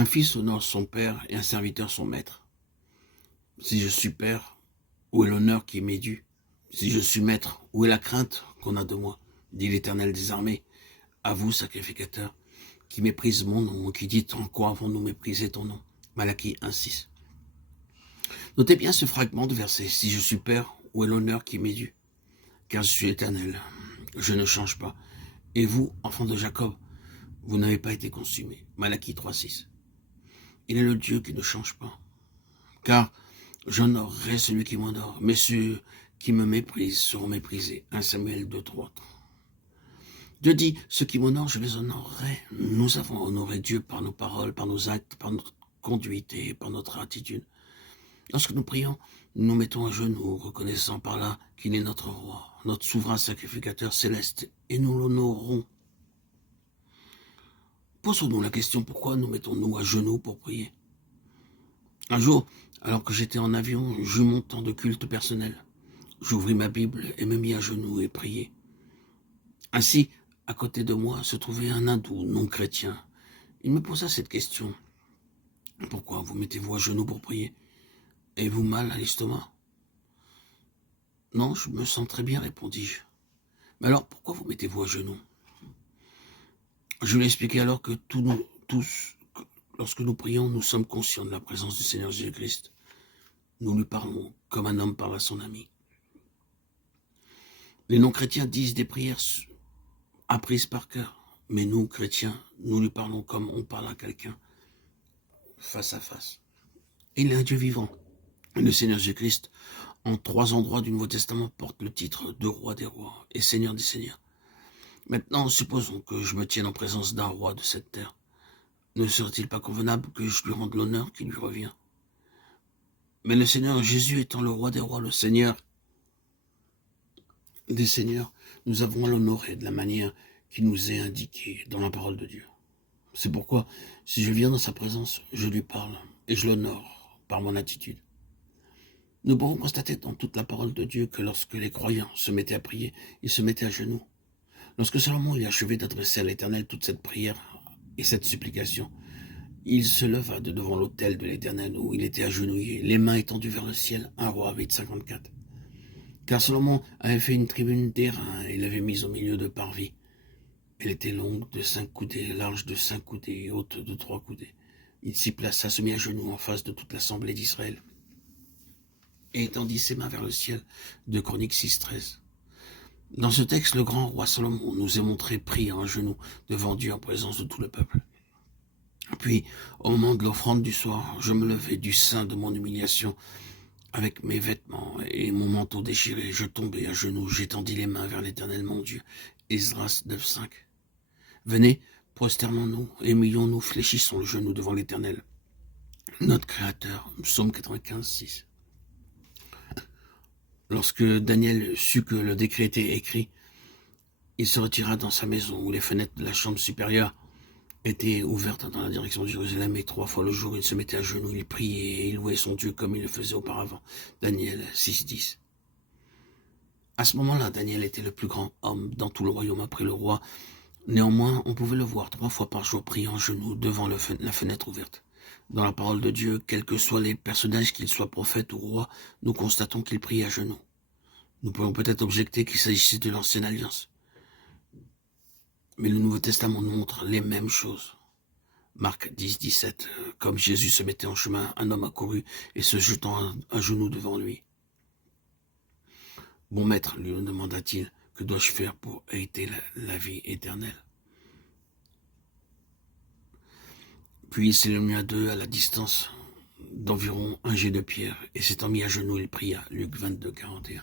Un fils honore son père et un serviteur son maître. Si je suis père, où est l'honneur qui m'est dû? Si je suis maître, où est la crainte qu'on a de moi? Dit l'Éternel des armées. À vous, sacrificateurs, qui méprisent mon nom, qui dites en quoi avons-nous méprisé ton nom? Malachie 1,6. Notez bien ce fragment de verset. Si je suis père, où est l'honneur qui m'est dû? Car je suis éternel, je ne change pas. Et vous, enfants de Jacob, vous n'avez pas été consumés. Malachie 3,6. Il est le Dieu qui ne change pas. Car j'honorerai celui qui m'honore, mais ceux qui me méprisent seront méprisés. 1 Samuel 2,3. Dieu dit, ceux qui m'honorent, je les honorerai. Nous avons honoré Dieu par nos paroles, par nos actes, par notre conduite et par notre attitude. Lorsque nous prions, nous nous mettons à genoux, reconnaissant par là qu'il est notre roi, notre souverain sacrificateur céleste, et nous l'honorons. Posons-nous la question, pourquoi nous mettons-nous à genoux pour prier? Un jour, alors que j'étais en avion, j'eus mon temps de culte personnel. J'ouvris ma Bible et me mis à genoux et priai. Ainsi, à côté de moi se trouvait un hindou non chrétien. Il me posa cette question. Pourquoi vous mettez-vous à genoux pour prier? Avez-vous mal à l'estomac? Non, je me sens très bien, répondis-je. Mais alors, pourquoi vous mettez-vous à genoux? Je lui expliquai alors que tous, lorsque nous prions, nous sommes conscients de la présence du Seigneur Jésus-Christ. Nous lui parlons comme un homme parle à son ami. Les non-chrétiens disent des prières apprises par cœur, mais nous, chrétiens, nous lui parlons comme on parle à quelqu'un, face à face. Il est un Dieu vivant. Le Seigneur Jésus-Christ, en 3 endroits du Nouveau Testament, porte le titre de roi des rois et seigneur des seigneurs. Maintenant, supposons que je me tienne en présence d'un roi de cette terre. Ne serait-il pas convenable que je lui rende l'honneur qui lui revient? Mais le Seigneur Jésus étant le roi des rois, le Seigneur des seigneurs, nous avons à l'honorer de la manière qui nous est indiquée dans la parole de Dieu. C'est pourquoi, si je viens dans sa présence, je lui parle et je l'honore par mon attitude. Nous pourrons constater dans toute la parole de Dieu que lorsque les croyants se mettaient à prier, ils se mettaient à genoux. Lorsque Salomon eut achevé d'adresser à l'Éternel toute cette prière et cette supplication, il se leva de devant l'autel de l'Éternel où il était agenouillé, les mains étendues vers le ciel. 1 Roi 8,54. Car Salomon avait fait une tribune d'airain et l'avait mise au milieu de parvis. Elle était longue de 5 coudées, large de 5 coudées et haute de 3 coudées. Il s'y plaça, se mit à genoux en face de toute l'assemblée d'Israël et étendit ses mains vers le ciel. 2 Chroniques 6,13. Dans ce texte, le grand roi Salomon nous est montré priant à genoux devant Dieu en présence de tout le peuple. Puis, au moment de l'offrande du soir, je me levai du sein de mon humiliation avec mes vêtements et mon manteau déchiré. Je tombai à genoux, j'étendis les mains vers l'Éternel mon Dieu. Esdras 9,5. Venez, prosternons-nous, humilions-nous, fléchissons le genou devant l'Éternel, notre Créateur. Psaume 95,6. Lorsque Daniel sut que le décret était écrit, il se retira dans sa maison où les fenêtres de la chambre supérieure étaient ouvertes dans la direction de Jérusalem, et 3 fois le jour il se mettait à genoux, il priait et il louait son Dieu comme il le faisait auparavant. Daniel 6,10. À ce moment-là, Daniel était le plus grand homme dans tout le royaume après le roi. Néanmoins, on pouvait le voir 3 fois par jour prier en genoux devant la fenêtre ouverte. Dans la parole de Dieu, quels que soient les personnages, qu'ils soient prophètes ou rois, nous constatons qu'ils prient à genoux. Nous pouvons peut-être objecter qu'il s'agissait de l'ancienne alliance. Mais le Nouveau Testament nous montre les mêmes choses. Marc 10,17. Comme Jésus se mettait en chemin, un homme accourut et se jetant à genoux devant lui. Bon maître, lui demanda-t-il, que dois-je faire pour hériter la vie éternelle? Puis il s'éloigna d'eux à la distance d'environ un jet de pierre, et s'étant mis à genoux, il pria. Luc 22,41.